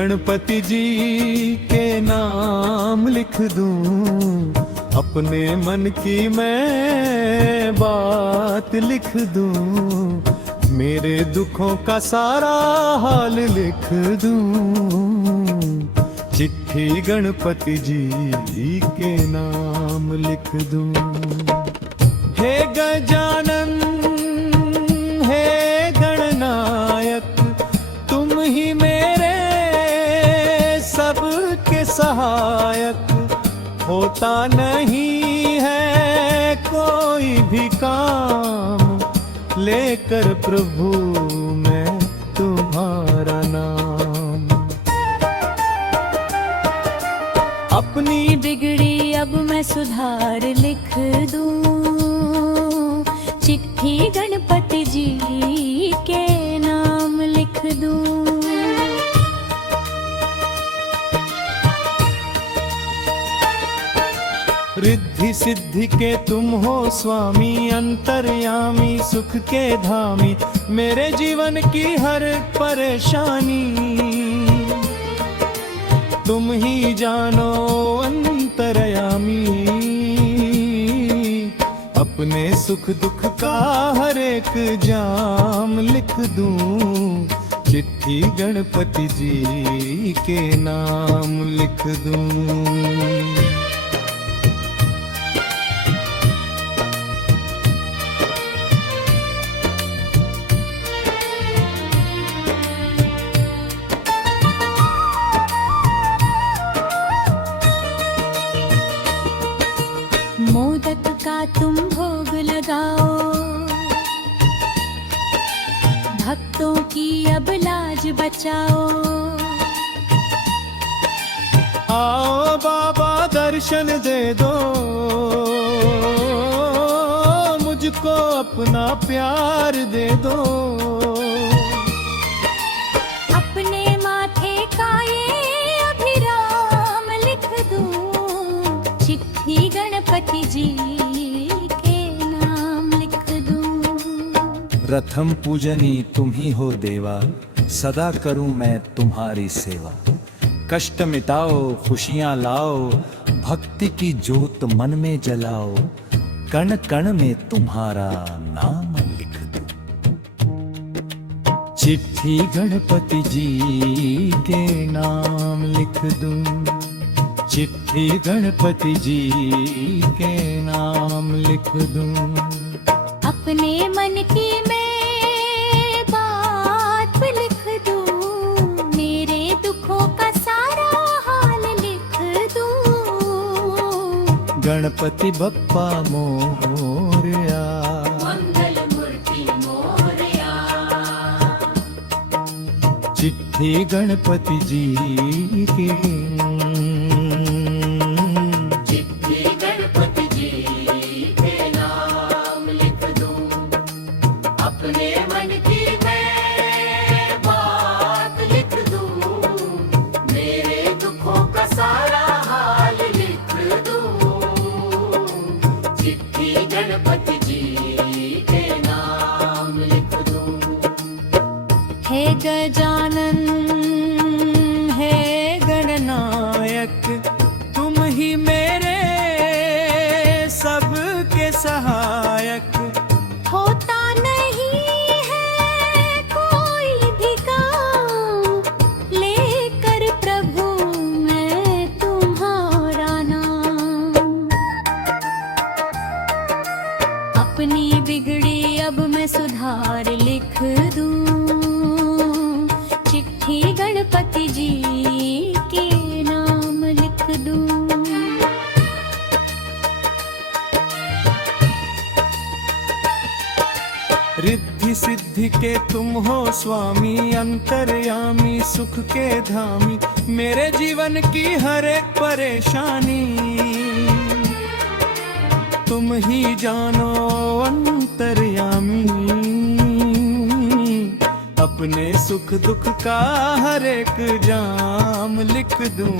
गणपति जी के नाम लिख दूं, अपने मन की मैं बात लिख दूं, मेरे दुखों का सारा हाल लिख दूं, चिट्ठी गणपति जी के नाम लिख दूं। हे गजानन हे गणनायक, तुम ही मेरे सबके सहायक, होता नहीं है कोई भी काम, लेकर प्रभु मैं तुम्हारा नाम। अपनी बिगड़ी अब मैं सुधार लिख दूं, चिट्ठी गणपति जी के नाम लिख दूं। रिद्धि सिद्धि के तुम हो स्वामी, अंतर्यामी सुख के धामी, मेरे जीवन की हर परेशानी तुम ही जानो अंतर्यामी। अपने सुख दुख का हर एक जाम लिख दूं, चिट्ठी गणपति जी के नाम लिख दूं। मोदक का तुम भोग लगाओ, भक्तों की अब लाज बचाओ। आओ बाबा दर्शन दे दो, मुझको अपना प्यार दे दो। अपने माथे का ये अभिराम लिख दूं, चिट्ठी गणपति जी के नाम लिख दूं। प्रथम पूजनी तुम ही हो देवा, सदा करूं मैं तुम्हारी सेवा। कष्ट मिटाओ खुशियां लाओ, भक्ति की ज्योत मन में जलाओ, कण कण में तुम्हारा नाम लिख दो। चिट्ठी गणपति जी के नाम लिख दूं, चिट्ठी गणपति जी के नाम लिख दूं। अपने मन की मैं बात लिख दूं, मेरे दुखों का सारा हाल लिख दूं। गणपति बप्पा मोरया, मंगल मूर्ति मोरया। चिट्ठी गणपति जी की, चिट्ठी गणपति जी के नाम लिख दूं, अपने मन की मैं बात लिख दूं, मेरे दुखों का सारा हाल लिख दूं, चिट्ठी गणपति जी के नाम लिख दूं। हे गजानन हे गणनायक, तुम ही मेरे सबके सहायक, होता नहीं है कोई भी काम, लेकर प्रभु मैं तुम्हारा नाम। अपनी बिगड़ी अब मैं सुधार लिख दूं, चिट्ठी गणपति जी के नाम लिख दूं। रिद्धि सिद्धि के तुम हो स्वामी, अंतर्यामी सुख के धामी, मेरे जीवन की हर एक परेशानी तुम ही जानो अंतर्यामी। अपने सुख दुख का हर एक जाम लिख दूं,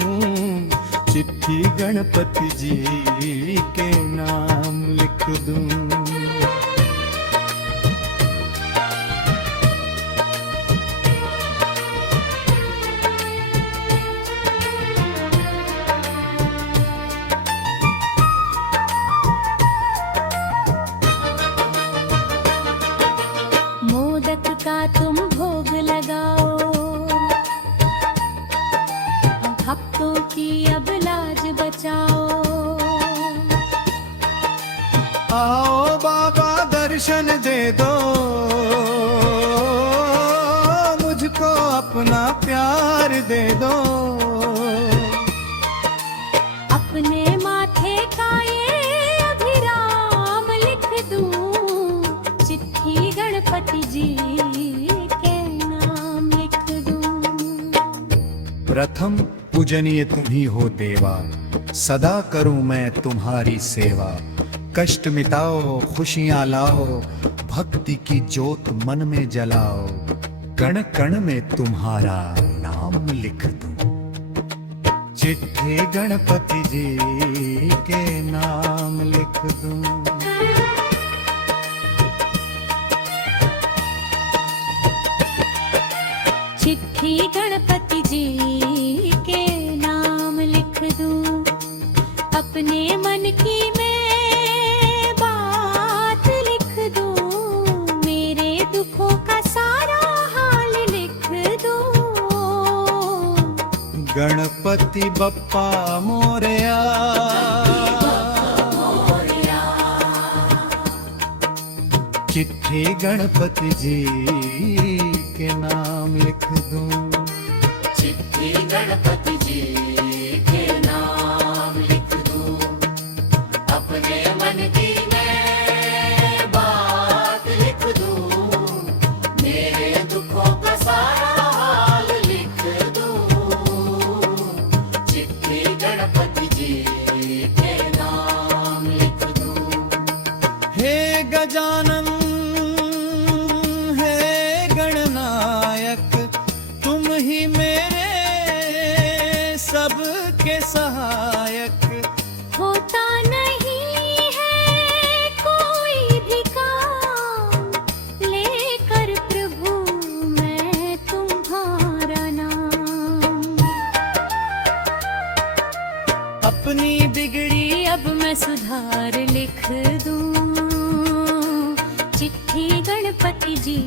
चिट्ठी गणपति जी के नाम लिख दूं। आओ बाबा दर्शन दे दो, मुझको अपना प्यार दे दो। अपने माथे का ये अभिराम लिख दूं, चिट्ठी गणपति जी के नाम लिख दूं। प्रथम पूजनीय तुम ही हो देवा, सदा करूं मैं तुम्हारी सेवा। कष्ट मिटाओ खुशियां लाओ, भक्ति की जोत मन में जलाओ। कण कण में तुम्हारा नाम लिख दूं, चिट्ठी गणपति जी के नाम लिख दूं। चिट्ठी गणपति जी के नाम लिख दूं, अपने मन की मैं बात लिख दूं, मेरे दुखों का सारा हाल लिख दूं। गणपति बप्पा मोरया, चिट्ठी गणपति जी के नाम लिख दूं। चिट्ठी गणपति जी के नाम लिख दूं, अपने मन की मैं बात लिख दूं, मेरे दुखों का सारा हाल लिख दूं। चिट्ठी गणपति जी के नाम लिख दूं। हे गजानन हे गणनायक, तुम ही मेरे सबके सहायक। होता नहीं है कोई भी काम, लेकर प्रभु मैं तुम्हारा नाम। अपनी बिगड़ी अब मैं सुधार लिख दूं, चिट्ठी गणपति जी